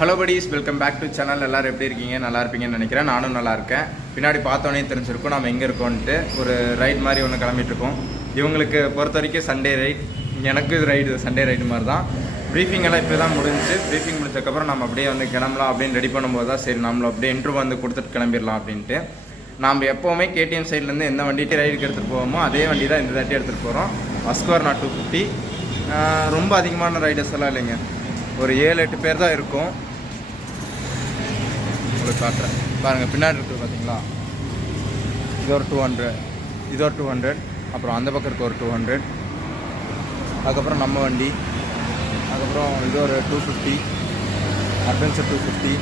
Hello buddies, welcome back to channel. எல்லோரும் எப்படி இருக்கீங்க? நல்லா இருப்பீங்கன்னு நினைக்கிறேன். நானும் நல்லா இருக்கேன். பின்னாடி பார்த்தோன்னே தெரிஞ்சிருக்கும் நம்ம எங்கே இருக்கோன்ட்டு. ஒரு ரைட் மாதிரி ஒன்று கிளம்பிட்டுருக்கோம். இவங்களுக்கு பொறுத்த வரைக்கும் சண்டே ரைட், எனக்கு இது ரைடு சண்டே ரைடு மாதிரி தான். ப்ரீஃபிங் எல்லாம் இப்போ தான் முடிஞ்சு. ப்ரீஃபிங் முடிச்சதுக்கப்புறம் நம்ம அப்படியே வந்து கிளம்பலாம் அப்படின்னு ரெடி பண்ணும்போது தான் சரி நம்மளை அப்படியே இன்ட்ரூ வந்து கொடுத்துட்டு கிளம்பிடலாம் அப்படின்ட்டு. நாம் எப்போவுமே கேடிஎம் சைட்லேருந்து எந்த வண்டிட்டு ரைடுக்கு எடுத்துகிட்டு போவோமோ அதே வண்டி தான் இந்த தாட்டி எடுத்துகிட்டு போகிறோம். Husqvarna 250. ரொம்ப அதிகமான ரைடர்ஸ் எல்லாம் இல்லைங்க, ஒரு 7-8 பேர் தான் இருக்கும். உங்களுக்கு காட்டுறேன் பாருங்கள், பின்னாடி இருக்குது பார்த்தீங்களா, இது ஒரு 200, இது ஒரு 200, அப்புறம் அந்த பக்கம் இருக்க ஒரு 200, அதுக்கப்புறம் நம்ம வண்டி, அதுக்கப்புறம் இது ஒரு 250 அட்வென்ச்சர் 250,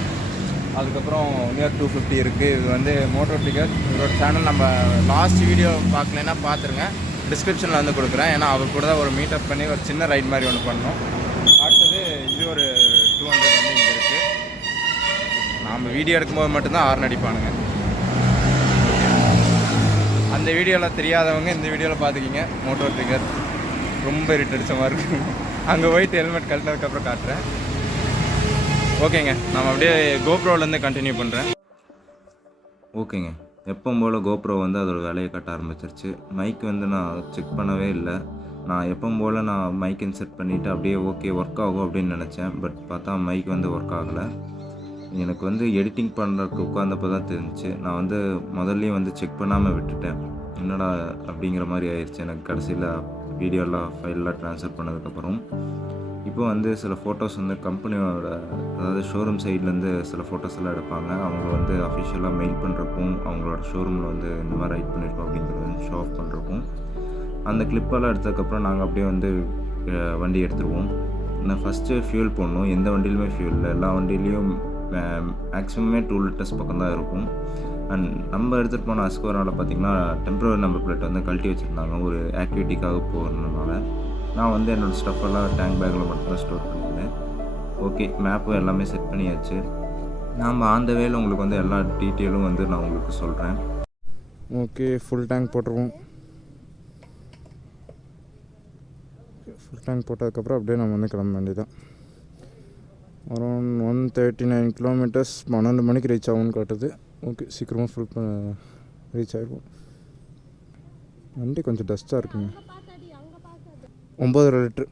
அதுக்கப்புறம் நியர் 250 இருக்குது. இது வந்து Motovlog இதோட சேனல். நம்ம லாஸ்ட் வீடியோ பார்க்கலன்னா பார்த்துருங்க, டிஸ்கிரிப்ஷனில் வந்து கொடுக்குறேன். ஏன்னா அவர் கூட தான் ஒரு மீட்டப் பண்ணி ஒரு சின்ன ரைட் மாதிரி ஒன்று பண்ணோம். அடுத்தது இது ஒரு 200 வந்து இங்கே இருக்குது. நாம் வீடியோ எடுக்கும்போது மட்டும்தான் ஹார்ன் அடிப்பானுங்க. அந்த வீடியோவில் தெரியாதவங்க இந்த வீடியோவில் பார்த்துக்கிங்க. Motovlog ரொம்ப இருட்டடிச்ச மாதிரி இருக்குது. அங்கே போயிட்டு ஹெல்மெட் கழட்டினதுக்கப்புறம் காட்டுறேன். ஓகேங்க, நம்ம அப்படியே கோப்ரோலேருந்து கண்டினியூ பண்ணுறேன். ஓகேங்க, எப்பவும் போல் கோப்ரோ வந்து அதோட வேலையை கட்ட ஆரம்பிச்சிருச்சு. மைக் வந்து நான் செக் பண்ணவே இல்லை. நான் எப்பவும் போல் நான் மைக் இன்செர்ட் பண்ணிவிட்டு அப்படியே ஓகே ஒர்க் ஆகும் அப்படின்னு நினச்சேன். பட் பார்த்தா மைக் வந்து ஒர்க் ஆகலை. எனக்கு வந்து எடிட்டிங் பண்ணுறதுக்கு உட்காந்தப்போ தான் தெரிஞ்சிச்சு. நான் வந்து முதல்லையே வந்து செக் பண்ணாமல் விட்டுட்டேன். என்னடா அப்படிங்கிற மாதிரி ஆயிடுச்சு எனக்கு. கடைசியில் வீடியோலாம் ஃபைல்லாம் ட்ரான்ஸ்ஃபர் பண்ணதுக்கப்புறம் இப்போ வந்து சில ஃபோட்டோஸ் வந்து கம்பெனியோட, அதாவது ஷோரூம் சைட்லேருந்து சில ஃபோட்டோஸ் எல்லாம் எடுப்பாங்க. அவங்க வந்து அஃபிஷியலாக மெயில் பண்ணுறக்கும் அவங்களோட ஷோரூமில் வந்து இந்த மாதிரி ரைட் பண்ணியிருக்கோம் அப்படிங்கிறது ஷோ ஆஃப் பண்ணுறக்கும் அந்த கிளிப்பெல்லாம் எடுத்ததுக்கப்புறம் நாங்கள் அப்படியே வந்து வண்டி எடுத்துருவோம். நான் ஃபஸ்ட்டு ஃபியூல் போடணும். எந்த வண்டியிலுமே ஃபியூல் இல்லை. எல்லா வண்டியிலையும் மேக்ஸிமமே 2 லிட்டர்ஸ் பக்கம் தான் இருக்கும். அண்ட் நம்ம எடுத்துகிட்டு போன Husqvarnaவில் பார்த்திங்கன்னா டெம்பரரி நம்பர் பிளேட் வந்து கழட்டி வச்சுருந்தாங்க ஒரு ஆக்டிவிட்டிக்காக போகிறதுனால. நான் வந்து என்னோடய ஸ்டஃப்பெல்லாம் டேங்க் பேக்கில் மட்டும்தான் ஸ்டோர் பண்ணியிருந்தேன். ஓகே, மேப்பும் எல்லாமே செட் பண்ணியாச்சு. நாம் அந்த வேலை உங்களுக்கு வந்து எல்லா டீட்டெயிலும் வந்து நான் உங்களுக்கு சொல்கிறேன். ஓகே, ஃபுல் டேங்க் போட்டுருவோம். ஃபுல் டேங்க் போட்டதுக்கப்புறம் அப்படியே நம்ம வந்து கிளம்ப வேண்டியதான். அரௌண்ட் 139 கிலோமீட்டர்ஸ் 12 மணிக்கு ரீச் ஆகும்னு காட்டுது. ஓகே, சீக்கிரமாக ஃபுல் ரீச் ஆகிடுவோம். வண்டி கொஞ்சம் டஸ்ட்டாக இருக்குங்க. 9 லிட்ரு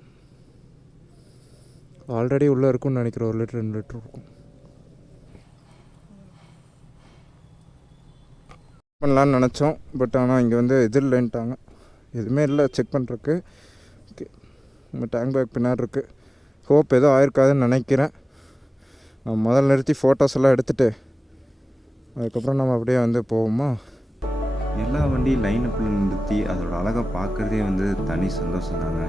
ஆல்ரெடி உள்ளே இருக்கும்னு நினைக்கிறேன். 1 லிட்ரு 2 லிட்ரு இருக்கும். பண்ணலான்னு நினச்சோம், பட் ஆனால் இங்கே வந்து இது இல்லைன்ட்டாங்க. எதுவுமே இல்லை செக் பண்ணுறக்கு. ஓகே, நம்ம டேங்க் பேக் பின்னாடி இருக்குது. ஹோப் ஏதோ ஆயிருக்காதுன்னு நினைக்கிறேன். நான் முதல்ல நிறுத்தி ஃபோட்டோஸ் எல்லாம் எடுத்துகிட்டு அதுக்கப்புறம் நம்ம அப்படியே வந்து போவோமா. எல்லா வண்டியும் லைன் அப்பில் நிறுத்தி அதோட அழகை பார்க்குறதே வந்து தனி சந்தோஷம் தாங்க.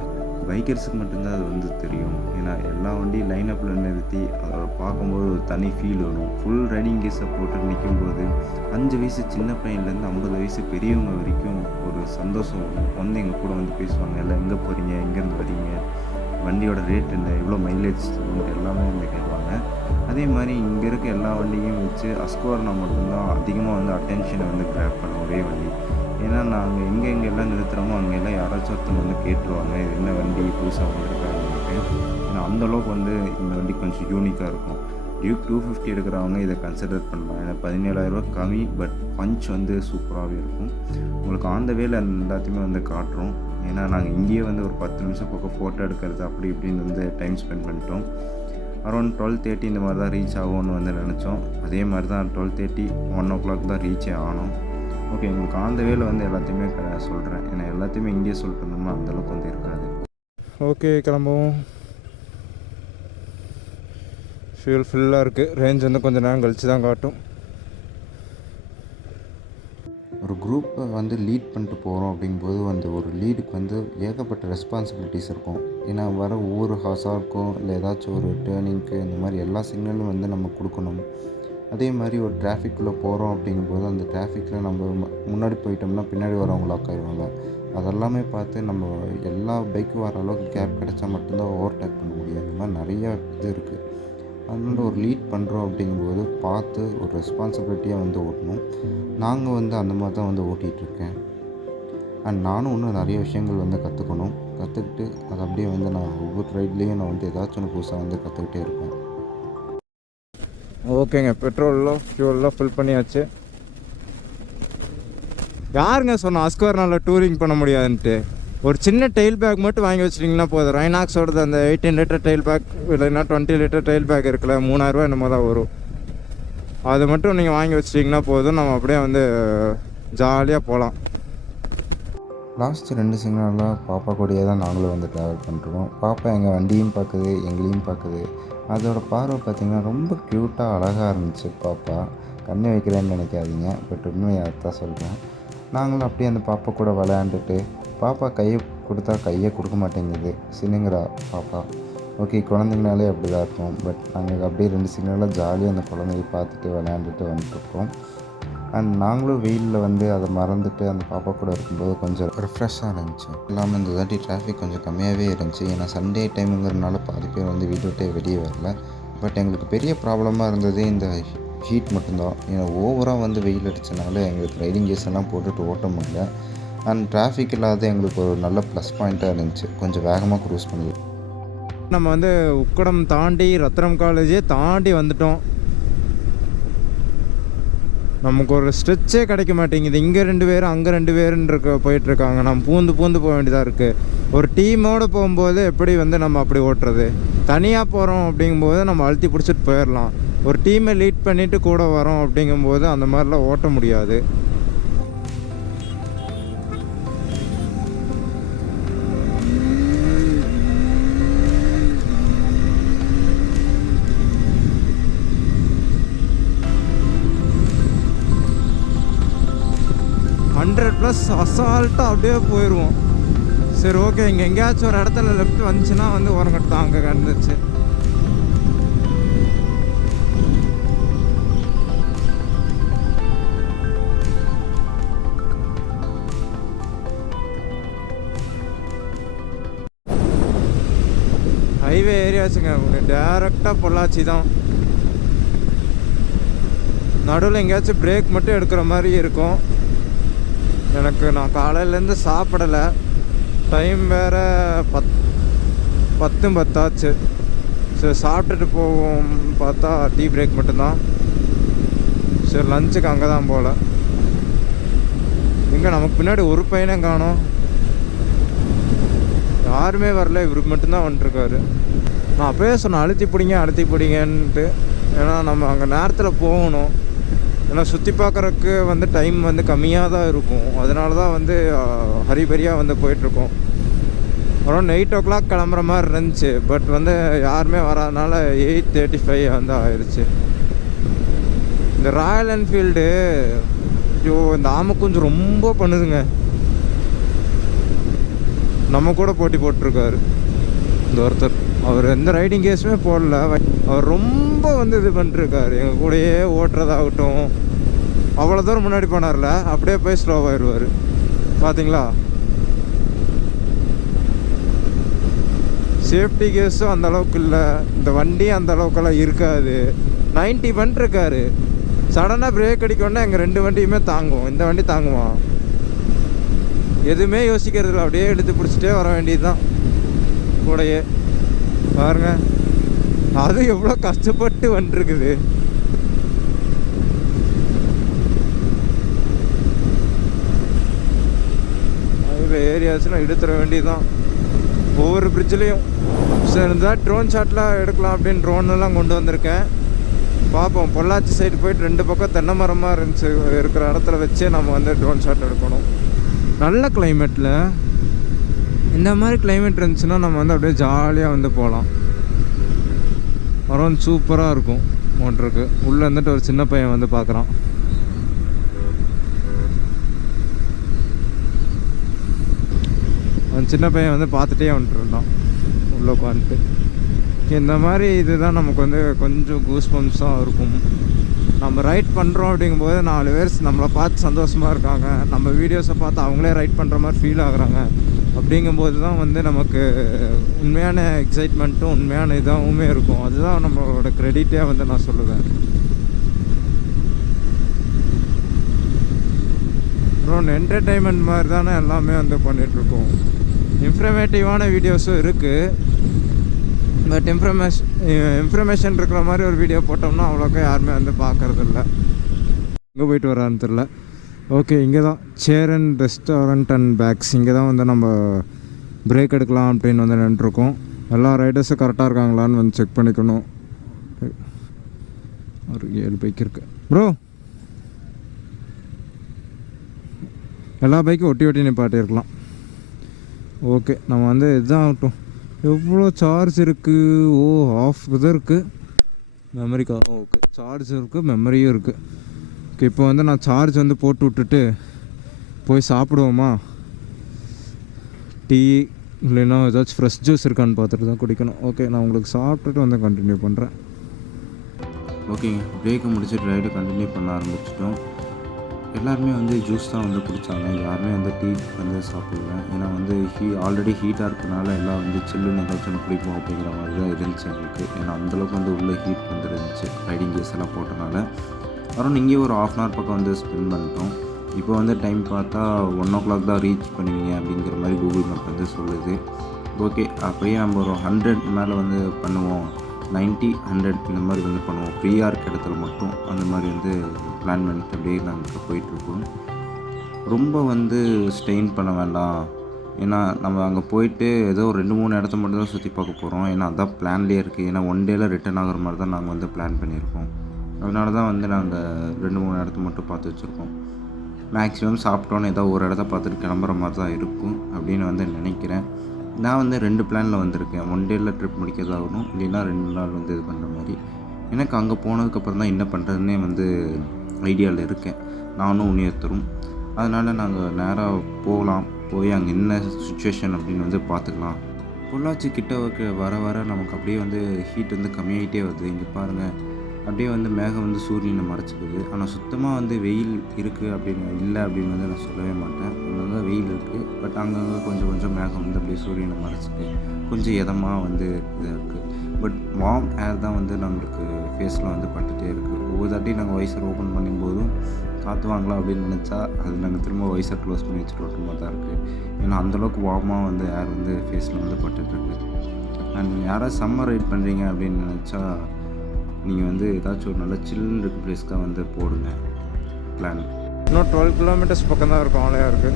பைக்கர்ஸுக்கு மட்டும்தான் அது வந்து தெரியும். ஏன்னா எல்லா வண்டியும் லைன் அப்பில் நிறுத்தி அதோட பார்க்கும்போது ஒரு தனி ஃபீல் வரும். ஃபுல் ரைடிங் கேஸை போட்டு நிற்கும்போது 5 வயசு சின்ன பையன்லேருந்து 50 வயசு பெரியவங்க வரைக்கும் ஒரு சந்தோஷம் வரும். வந்து எங்கள் கூட வந்து பேசுவாங்க. எல்லாம் எங்கே போகிறீங்க, எங்கேருந்து வரீங்க, வண்டியோட ரேட் என்ன, எவ்வளோ மைலேஜ் எல்லாமே வந்து கேட்பாங்க. அதே மாதிரி இங்கே இருக்க எல்லா வண்டியும் வச்சு Husqvarna மட்டும்தான் அதிகமாக வந்து அட்டென்ஷனை வந்து கிராப் பண்ண ஒரே வண்டி. ஏன்னா நாங்கள் எங்கெல்லாம் நிறுத்துகிறோமோ அங்கெல்லாம் யாராச்சும் ஒருத்தவங்க வந்து கேட்டுருவாங்க, இது என்ன வண்டி புதுசாக வந்துருக்காங்கன்ட்டு. ஏன்னா அந்தளவுக்கு வந்து இந்த வண்டி கொஞ்சம் யூனிக்காக இருக்கும். டியூக் 250 எடுக்கிறவங்க இதை கன்சிடர் பண்ணலாம். ஏன்னா 17,000 கம்மி, பட் பஞ்ச் வந்து சூப்பராகவே இருக்கும். உங்களுக்கு ஆன் த வேல எல்லாத்தையுமே வந்து காட்டுறோம். ஏன்னா நாங்கள் இங்கேயே வந்து ஒரு 10 நிமிஷம் பக்கம் ஃபோட்டோ எடுக்கிறது அப்படி இப்படின்னு வந்து டைம் ஸ்பெண்ட் பண்ணிட்டோம். அரௌண்ட் 12:30 இந்த மாதிரி தான் ரீச் ஆகும்னு வந்து நினச்சோம். அதே மாதிரி தான் 12:30 1 o'clock தான் ரீச்சே ஆனோம். ஓகே, உங்களுக்கு ஆன் த வேல வந்து எல்லாத்தையுமே சொல்கிறேன். ஏன்னா எல்லாத்தையுமே இங்கேயே சொல்லிட்டு இருந்தோம்னா அந்தளவுக்கு வந்து இருக்காது. ஓகே, கிளம்புவோம். ஃபியூல் ஃபுல்லாக இருக்குது. ரேஞ்ச் வந்து கொஞ்சம் நேரம் கழித்து தான் காட்டும். ஒரு குரூப்பை வந்து லீட் பண்ணிட்டு போகிறோம் அப்படிங்கும்போது வந்து ஒரு லீடுக்கு வந்து ஏகப்பட்ட ரெஸ்பான்சிபிலிட்டிஸ் இருக்கும். ஏன்னா வர ஒவ்வொரு ஹாஸாருக்கும் இல்லை ஏதாச்சும் ஒரு டேர்னிங்க்கு இந்த மாதிரி எல்லா சிக்னலும் வந்து நம்ம கொடுக்கணும். அதே மாதிரி ஒரு டிராஃபிக்குள்ளே போகிறோம் அப்படிங்கும்போது அந்த டிராஃபிக்கில் நம்ம முன்னாடி போயிட்டோம்னா பின்னாடி வரவங்க லாக் ஆகிடுவாங்க. அதெல்லாமே பார்த்து நம்ம எல்லா பைக்கும் வர அளவுக்கு கேப் கிடச்சா மட்டும்தான் ஓவர்டேக் பண்ண முடியும். இந்த மாதிரி நிறையா இது இருக்குது. அதனால ஒரு லீட் பண்ணுறோம் அப்படிங்கும்போது பார்த்து ஒரு ரெஸ்பான்சிபிலிட்டியாக வந்து ஓட்டணும். நாங்கள் வந்து அந்த மாதிரி தான் வந்து ஓட்டிகிட்ருக்கேன். அண்ட் நானும் இன்னும் நிறைய விஷயங்கள் வந்து கற்றுக்கிட்டு அதை அப்படியே வந்து நான் ஒவ்வொரு ரைட்லேயும் நான் வந்து ஏதாச்சும் ஒன்று புதுசாக வந்து கற்றுக்கிட்டே இருப்பேன். ஓகேங்க, பெட்ரோல்லாம் ஃபியூல்லாம் ஃபில் பண்ணியாச்சு. யாருங்க சொன்னால் அஸ்கோர்னால டூரிங் பண்ண முடியாதுன்ட்டு? ஒரு சின்ன டெயில் பேக் மட்டும் வாங்கி வச்சிட்டிங்கன்னா போதும். ரைனாக்ஸோடது அந்த 18 லிட்டர் டெயில் பேக் இல்லைன்னா 20 லிட்டர் டெயில் பேக் இருக்குல்ல, 3000 என்னமோ தான் வரும். அது மட்டும் நீங்கள் வாங்கி வச்சிட்டிங்கன்னா போதும், நம்ம அப்படியே வந்து ஜாலியாக போகலாம். லாஸ்ட் 2 சிக்னலாக பாப்பா கூடயே தான் நாங்களும் வந்து ட்ராவல் பண்ணுறோம். பாப்பா எங்கள் வண்டியும் பார்க்குது, எங்களையும் பார்க்குது. அதோட பார்வை பார்த்திங்கன்னா ரொம்ப க்யூட்டாக அழகாக இருந்துச்சு. பாப்பா கண்ணு வைக்கிறேன்னு நினைக்காதீங்க, பட் உண்மையை அதான் சொல்கிறேன். நாங்களும் அப்படியே அந்த பாப்பா கூட விளையாண்டுட்டு, பாப்பா கையை கொடுத்தா கையை கொடுக்க மாட்டேங்குது, சின்னுங்கிறா பாப்பா. ஓகே, குழந்தைங்கனாலே அப்படி தான் இருக்கும். பட் நாங்கள் அப்படியே 2 சிக்னலாக ஜாலியாக அந்த குழந்தைய பார்த்துட்டு விளையாண்டுட்டு வந்துட்டுருக்கோம். அண்ட் நாங்களும் வெயிலில் வந்து அதை மறந்துட்டு அந்த பாப்பா கூட இருக்கும்போது கொஞ்சம் ரிஃப்ரெஷ்ஷாக இருந்துச்சு. இல்லாமல் இந்த தாட்டி டிராஃபிக் கொஞ்சம் கம்மியாகவே இருந்துச்சு. ஏன்னா சண்டே டைமுங்கிறதுனால பாதி பேர் வந்து வீட்டை விட்டே வெளியே வரல. பட் எங்களுக்கு பெரிய ப்ராப்ளமாக இருந்தது இந்த ஹீட் மட்டும்தான். ஏன்னா ஓவராக வந்து வெயில் அடித்தனால எங்களுக்கு ரைடிங் கேஸ் எல்லாம் போட்டுட்டு ஓட்ட முடியல. அண்ட் டிராஃபிக் இல்லாத எங்களுக்கு ஒரு நல்ல ப்ளஸ் பாயிண்ட்டாக இருந்துச்சு. கொஞ்சம் வேகமாக க்ரூஸ் பண்ணுது. நம்ம வந்து உக்கடம் தாண்டி ரத்னம் காலேஜே தாண்டி வந்துட்டோம். நமக்கு ஒரு ஸ்ட்ரெச்சே கிடைக்க மாட்டேங்குது. இங்கே 2 பேர் அங்கே 2 பேருன்னு போயிட்டுருக்காங்க. நம்ம பூந்து போக வேண்டியதாக இருக்குது. ஒரு டீமோடு போகும்போது எப்படி வந்து நம்ம அப்படி ஓட்டுறது? தனியாக போகிறோம் அப்படிங்கும்போது நம்ம அழுத்தி பிடிச்சிட்டு போயிடலாம். ஒரு டீமை லீட் பண்ணிவிட்டு கூட வரோம் அப்படிங்கும்போது அந்த மாதிரிலாம் ஓட்ட முடியாது. அசால்ட்டாக அப்படியே போயிடுவோம். சரி, ஓகே, இங்கே எங்கேயாச்சும் ஒரு இடத்துல லெஃப்ட் வந்துச்சுன்னா வந்து ஓரங்கட்டு தான் அங்கே கிடந்துச்சு. ஹைவே ஏரியாச்சுங்க, டேரெக்டாக பொள்ளாச்சி தான். நடுவில் எங்கேயாச்சும் பிரேக் மட்டும் எடுக்கிற மாதிரி இருக்கும். நான் காலையிலேருந்து சாப்பிடலை. டைம் வேறு 10 ஆச்சு. சரி, சாப்பிட்டுட்டு போவோம் பார்த்தா டீ பிரேக் மட்டும்தான். சரி, லஞ்சுக்கு அங்கே தான் போகல. இங்கே நமக்கு பின்னாடி ஒரு பையனும் காணோம், யாருமே வரல. இவருக்கு மட்டும்தான் வந்துட்டுருக்காரு. நான் அப்போயே சொன்னேன் அழுத்தி பிடிங்கன்ட்டு. ஏன்னா நம்ம அங்கே நேரத்தில் போகணும். ஏன்னா சுற்றி பார்க்குறக்கு வந்து டைம் வந்து கம்மியாக தான் இருக்கும். அதனால தான் வந்து ஹரிபரியாக வந்து போயிட்டுருக்கோம். அப்புறம் 8 o'clock கிளம்புற மாதிரி இருந்துச்சு. பட் வந்து யாருமே வராதனால 8:35 வந்து ஆயிடுச்சு. இந்த ராயல் என்ஃபீல்டு இந்த ஆமைக்குஞ்சு ரொம்ப பண்ணுதுங்க. நம்ம கூட போட்டி போட்டிருக்காரு இந்த ஒருத்தர். அவர் எந்த ரைடிங் கேஸுமே போடல. அவர் ரொம்ப வந்து இது பண்ணிருக்காரு. எங்கள் கூடயே ஓட்டுறதாகட்டும். அவ்வளோ தூரம் முன்னாடி போனார்ல, அப்படியே போய் ஸ்லோவாகிடுவார். பார்த்தீங்களா? சேஃப்டி கேஸும் அந்த அளவுக்கு இல்லை, இந்த வண்டியும் அந்த அளவுக்கெல்லாம் இருக்காது. 90 பண்ணிருக்காரு. சடனாக பிரேக் அடிக்கணுன்னா எங்கள் 2 வண்டியுமே தாங்கும். இந்த வண்டி தாங்குமா? எதுவுமே யோசிக்கிறதில்ல, அப்படியே எடுத்து பிடிச்சிட்டே வர வேண்டியது தான் கூடையே. பாருங்க, அது எவ்வளோ கஷ்டப்பட்டு வந்துருக்குது. ஹைவே ஏரியாஸ்லாம் எடுத்துட வேண்டியதுதான் ஒவ்வொரு பிரிட்ஜ்லேயும். சரி, இருந்தால் ட்ரோன் ஷாட்லாம் எடுக்கலாம் அப்படின்னு ட்ரோன்லாம் கொண்டு வந்திருக்கேன். பார்ப்போம். பொள்ளாச்சி சைடு போயிட்டு 2 பக்கம் தென்னை மரமாக இருந்துச்சு இருக்கிற இடத்துல வச்சே நம்ம வந்து ட்ரோன் ஷாட் எடுக்கணும். நல்ல கிளைமேட்டில் இந்த மாதிரி கிளைமேட் இருந்துச்சுன்னா நம்ம வந்து அப்படியே ஜாலியாக வந்து போகலாம். மரம் சூப்பராக இருக்கும். மோட்டருக்கு உள்ளே இருந்துட்டு ஒரு சின்ன பையன் வந்து பார்க்குறான். அந்த சின்ன பையன் வந்து பார்த்துட்டே வந்துட்டு இருந்தான் உள்ளே உட்காந்துட்டு. இந்த மாதிரி இதுதான் நமக்கு வந்து கொஞ்சம் கூஸ் பம்ப்ஸாக இருக்கும். நம்ம ரைட் பண்ணுறோம் அப்படிங்கும்போது 4 பேர் நம்மளை பார்த்து சந்தோஷமாக இருக்காங்க. நம்ம வீடியோஸை பார்த்து அவங்களே ரைட் பண்ணுற மாதிரி ஃபீல் ஆகுறாங்க. அப்படிங்கும்போது தான் வந்து நமக்கு உண்மையான எக்ஸைட்மெண்ட்டும் உண்மையான இதாகவுமே இருக்கும். அதுதான் நம்மளோட க்ரெடிட்டே வந்து நான் சொல்லுவேன். அப்புறம் என்டர்டெயின்மெண்ட் மாதிரி தானே எல்லாமே வந்து பண்ணிகிட்ருக்கோம். இன்ஃபர்மேட்டிவான வீடியோஸும் இருக்குது. பட் இன்ஃபர்மேஷன் இருக்கிற மாதிரி ஒரு வீடியோ போட்டோம்னா அவ்வளோக்கா யாருமே வந்து பார்க்குறதில்ல. எங்கே போயிட்டு வரான்னு தெரில. ஓகே, இங்கே தான் சேர் அண்ட் ரெஸ்டாரண்ட் அண்ட் பேக்ஸ். இங்கே தான் வந்து நம்ம பிரேக் எடுக்கலாம் அப்படின்னு வந்து நின்றுருக்கோம். எல்லா ரைடர்ஸும் கரெக்டாக இருக்காங்களான்னு வந்து செக் பண்ணிக்கணும். ஒரு 7 பைக் இருக்குது ப்ரோ. எல்லா பைக்கும் ஒட்டி நிப்பாட்டியிருக்கலாம். ஓகே, நம்ம வந்து இதுதான் ஆகட்டும். எவ்வளோ சார்ஜ் இருக்குது? ஓ, ஆஃப் இது இருக்குது. மெமரிக்கா ஓகே, சார்ஜ் இருக்குது, மெமரியும் இருக்குது. ஓகே, இப்போ வந்து நான் சார்ஜ் வந்து போட்டு விட்டுட்டு போய் சாப்பிடுவோமா? டீ இல்லைன்னா ஏதாச்சும் ஃப்ரெஷ் ஜூஸ் இருக்கான்னு பார்த்துட்டு தான் குடிக்கணும். ஓகே, நான் உங்களுக்கு சாப்பிட்டுட்டு வந்து கண்டினியூ பண்ணுறேன். ஓகேங்க, பிரேக்கை முடிச்சுட்டு ரைடு கண்டினியூ பண்ண ஆரம்பிச்சிட்டோம். எல்லாருமே வந்து ஜூஸ் தான் வந்து குடித்தாங்க. யாருமே வந்து டீ வந்து சாப்பிடல. ஏன்னா வந்து ஆல்ரெடி ஹீட்டாக இருக்கனால எல்லாம் வந்து சில்லுன்னு ஏதாச்சும் குடிப்போம் அப்படிங்கிற மாதிரி தான் இருந்துச்சு எங்களுக்கு. ஏன்னா அந்தளவுக்கு வந்து உள்ளே ஹீட் வந்து இருந்துச்சு ரைடிங் கேஸ் எல்லாம் போட்டனால. அப்புறம் இங்கே ஒரு 1/2 hour பக்கம் வந்து ஸ்பெண்ட் பண்ணிட்டோம். இப்போ வந்து டைம் பார்த்தா 1 o'clock தான் ரீச் பண்ணுவீங்க அப்படிங்கிற மாதிரி கூகுள் மேப் வந்து சொல்லுது. ஓகே, அப்படியே நம்ம ஒரு 100 மேலே வந்து பண்ணுவோம். 90, 100 இந்த மாதிரி வந்து பண்ணுவோம். ஃப்ரீயாக இருக்க இடத்துல மட்டும் அந்த மாதிரி வந்து பிளான் பண்ணிட்டு அப்படியே நாங்கள் போயிட்டுருக்கோம். ரொம்ப வந்து ஸ்ட்ரெயின் பண்ண வேண்டாம். ஏன்னா நம்ம அங்கே போயிட்டு ஏதோ ஒரு 2-3 இடத்த மட்டும் தான் சுற்றி பார்க்க போகிறோம். ஏன்னா அதான் பிளான்லேயே இருக்குது. ஏன்னா 1 dayல ரிட்டர்ன் ஆகிற மாதிரி தான் நாங்கள் வந்து பிளான் பண்ணியிருக்கோம். அதனால தான் வந்து நாங்கள் 2-3 இடத்த மட்டும் பார்த்து வச்சுருக்கோம். மேக்ஸிமம் சாப்பிட்டோன்னு ஏதோ ஒரு இடத்த பார்த்துட்டு கிளம்புற மாதிரி தான் இருக்கும் அப்படின்னு வந்து நினைக்கிறேன். நான் வந்து 2 பிளானில் வந்திருக்கேன். 1 dayல ட்ரிப் முடிக்கிறதாகணும், இல்லைன்னா 2 நாள் வந்து இது பண்ணுற மாதிரி. எனக்கு அங்கே போனதுக்கப்புறம் தான் என்ன பண்ணுறதுன்னே வந்து ஐடியாவில் இருக்கேன், நானும் உன்னியத்தரும். அதனால் நாங்கள் நேராக போகலாம், போய் அங்கே என்ன சுச்சுவேஷன் அப்படின்னு வந்து பார்த்துக்கலாம். பொள்ளாச்சி கிட்ட வர நமக்கு அப்படியே வந்து ஹீட் வந்து கம்மியாகிட்டே வருது. இங்கே பாருங்கள், அப்படியே வந்து மேகம் வந்து சூரியனை மறைச்சிக்குது. ஆனால் சுத்தமாக வந்து வெயில் இருக்குது அப்படின்னு இல்லை அப்படின்னு வந்து நான் சொல்லவே மாட்டேன். அங்கங்கே வெயில் இருக்குது. பட் அங்கங்கே கொஞ்சம் மேகம் வந்து அப்படியே சூரியனை மறைச்சிட்டு கொஞ்சம் இதமாக வந்து இதாக இருக்குது. பட் வார்ம் ஏர் தான் வந்து நம்மளுக்கு ஃபேஸில் வந்து பட்டுகிட்டே இருக்குது. ஒவ்வொரு தாட்டியும் நாங்கள் வைசர் ஓப்பன் பண்ணும்போதும் காற்று வாங்கலாம் அப்படின்னு நினச்சா அது நாங்கள் திரும்ப வைசர் க்ளோஸ் பண்ணி வச்சுட்டு ஓட்டமாக தான் இருக்குது. ஏன்னா அந்தளவுக்கு வார்மாக வந்து ஏர் வந்து ஃபேஸில் வந்து பட்டுட்ருக்கு. அண்ட் யாராவது சம்மர் ரைட் பண்ணுறீங்க அப்படின்னு நினச்சா நீங்கள் வந்து ஏதாச்சும் ஒரு நல்ல சில்லுன்னு இருக்க பிளேஸ்க்காக வந்து போடுங்க பிளான். இன்னும் 12 kilometers பக்கம் தான் இருக்கும் ஆலையாருக்கு.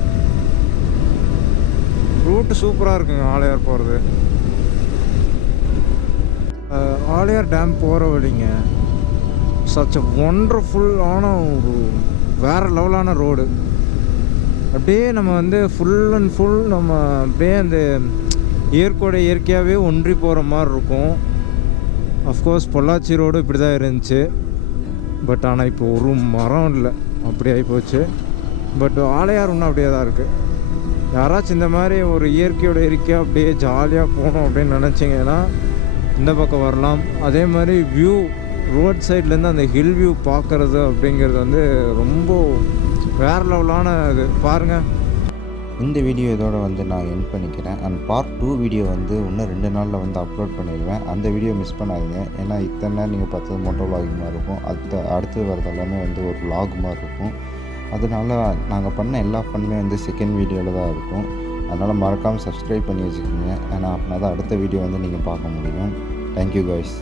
ரூட்டு சூப்பராக இருக்குங்க ஆலையார் போகிறது. ஆலையார் டேம் போகிற வழிங்க சச் ஒண்டர்ஃபுல்லான ஒரு வேறு லெவலான ரோடு. அப்படியே நம்ம வந்து ஃபுல் அண்ட் ஃபுல் நம்ம அப்படியே அந்த இயற்கையாகவே ஒன்றி போகிற மாதிரி இருக்கும். அஃப்கோர்ஸ் பொள்ளாச்சி ரோடு இப்படி தான் இருந்துச்சு. பட் ஆனால் இப்போ ஒரு மரம் இல்லை, அப்படி ஆகிப்போச்சு. பட் ஆலையார் இன்னும் அப்படியே தான் இருக்குது. யாராச்சும் இந்த மாதிரி ஒரு இயற்கையாக அப்படியே ஜாலியாக போகணும் அப்படின்னு நினச்சிங்கன்னா இந்த பக்கம் வரலாம். அதே மாதிரி வியூ ரோட் சைட்லேருந்து அந்த ஹில் வியூ பார்க்குறது அப்படிங்கிறது வந்து ரொம்ப வேறு லெவலான இது. பாருங்கள், இந்த வீடியோ இதோட வந்து நான் எண்ட் பண்ணிக்கிறேன். அண்ட் பார்ட் 2 வீடியோ வந்து இன்னும் 2 நாளில் வந்து அப்லோட் பண்ணிடுவேன். அந்த வீடியோ மிஸ் பண்ணாதீங்க. ஏன்னா இத்தனை நேரம் நீங்கள் பார்த்தது மோட்டோ vlog மாதிரி இருக்கும். அடுத்து வரது எல்லாமே வந்து ஒரு vlog மாதிரி இருக்கும். அதனால் நாங்கள் பண்ண எல்லா ஃபன்னுமே வந்து செகண்ட் வீடியோவில் தான் இருக்கும். அதனால் மறக்காமல் சப்ஸ்கிரைப் பண்ணி வச்சுக்கோங்க. ஏன்னா அப்படின்னா தான் அடுத்த வீடியோ வந்து நீங்கள் பார்க்க முடியும். Thank you guys.